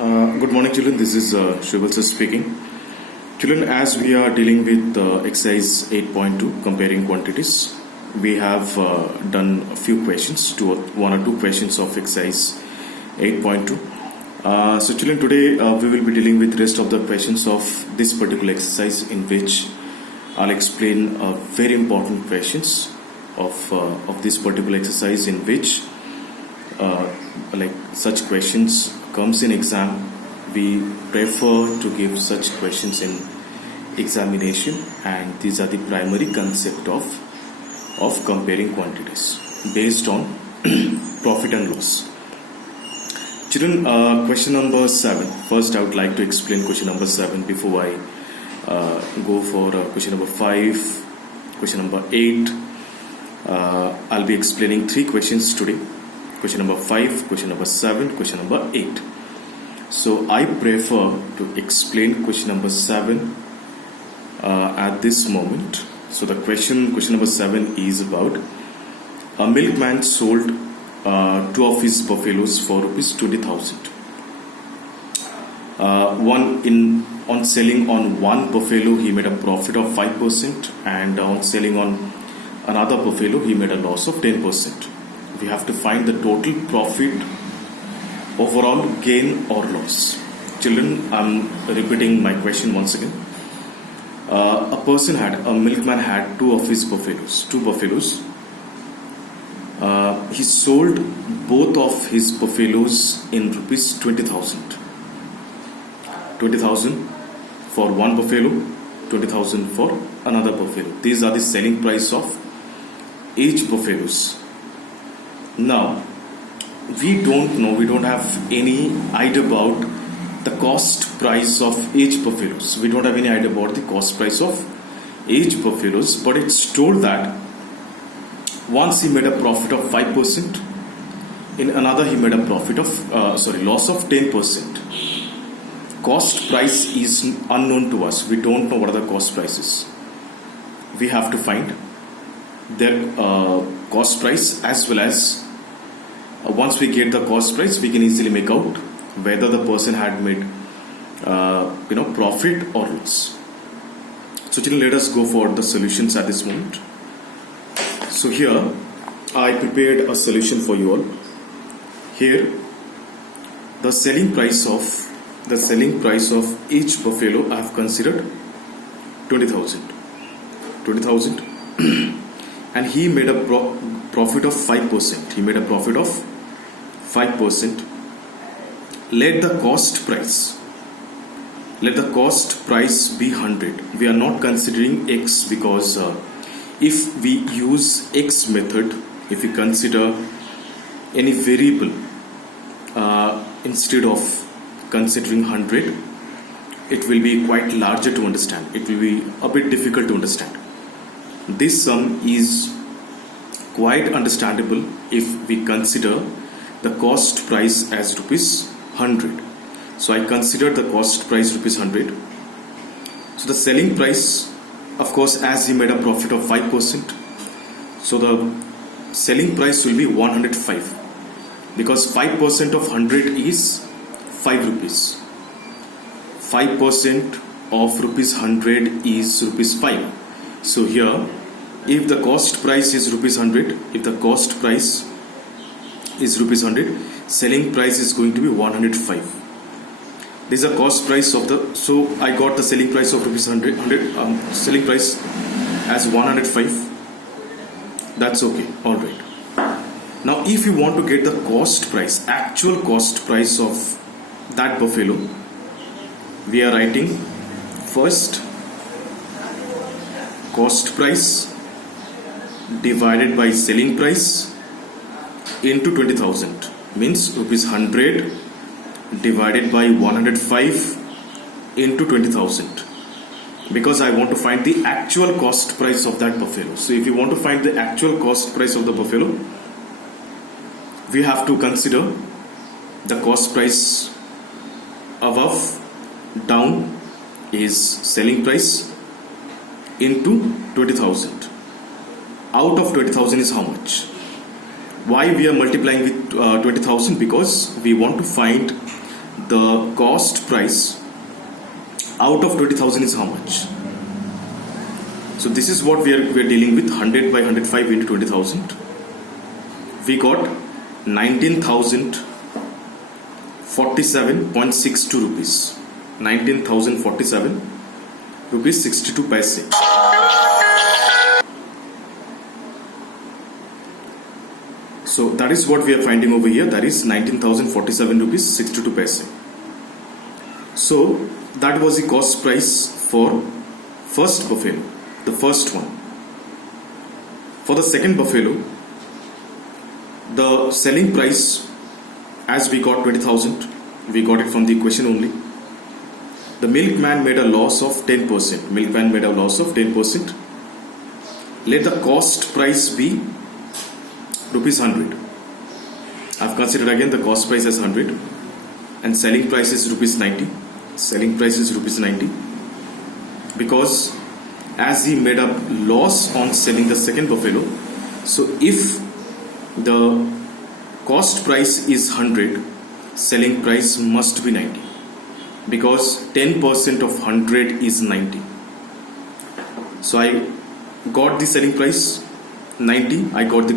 Good morning, children. This is Shrival sir speaking. Children, as we are dealing with exercise 8.2, comparing quantities, we have done a few questions, one or two questions of exercise 8.2. So, children, today we will be dealing with rest of the questions of this particular exercise, in which I'll explain very important questions of this particular exercise, in which like such questions comes in exam. We prefer to give such questions in examination, and these are the primary concept of comparing quantities based on profit and loss. Children, question number 7. First, I would like to explain question number 7 before I go for question number 5, question number 8. I'll be explaining 3 questions today. Question number 5, question number 7, question number 8. So I prefer to explain question number 7 at this moment. So the question number 7 is about a milkman sold 2 of his buffaloes for rupees 20,000. On selling on one buffalo, he made a profit of 5%, and on selling on another buffalo, he made a loss of 10%. We have to find the total profit, overall gain or loss. Children, I'm repeating my question once again. A milkman had 2 of his buffaloes, 2 buffaloes. He sold both of his buffaloes in rupees 20,000. 20,000 for one buffalo, 20,000 for another buffalo. These are the selling price of each buffaloes. Now, we don't have any idea about the cost price of each buffaloes. We don't have any idea about the cost price of each buffaloes, but it's told that once he made a profit of 5%, in another he made a profit of loss of 10%. Cost price is unknown to us. We don't know what are the cost prices. We have to find their cost price, as well as once we get the cost price, we can easily make out whether the person had made profit or loss. So children, let us go for the solutions at this moment. So here I prepared a solution for you all. Here the selling price of each buffalo I have considered 20,000 and he made a profit of 5%. He made a profit of 5%. Let the cost price be 100. We are not considering X, because if we use X method, if we consider any variable instead of considering 100, it will be quite larger to understand. It will be a bit difficult to understand. This sum is quite understandable if we consider the cost price as rupees 100. So I considered the cost price rupees 100. So the selling price, of course, as he made a profit of 5%, so the selling price will be 105, because 5% of 100 is 5 rupees. 5% of rupees 100 is rupees 5. So here, if the cost price is rupees 100, selling price is going to be 105. This is the cost price of so I got the selling price of rupees 100, selling price as 105. That's okay, alright. Now if you want to get the cost price, actual cost price of that buffalo, we are writing first cost price divided by selling price into 20,000, means rupees 100 divided by 105 into 20,000, because I want to find the actual cost price of that buffalo. So if you want to find the actual cost price of the buffalo, we have to consider the cost price above, down is selling price, into 20,000. Out of 20,000 is how much? Why we are multiplying with 20,000? Because we want to find the cost price out of 20,000 is how much? So this is what we are dealing with. 100 by 105 into 20,000. We got 19,047.62 rupees. 19,047 rupees 62 paise. So that is what we are finding over here. That is 19,047 rupees 62 paise. So that was the cost price for first buffalo, the first one. For the second buffalo, the selling price, as we got 20,000, we got it from the equation only. The milkman made a loss of 10%. Milkman made a loss of 10%. Let the cost price be rupees 100. I've considered again the cost price as 100 and selling price is rupees 90. Selling price is rupees 90 because as he made a loss on selling the second buffalo, so if the cost price is 100, selling price must be 90 because 10% of 100 is 90. So I got the selling price 90, I got the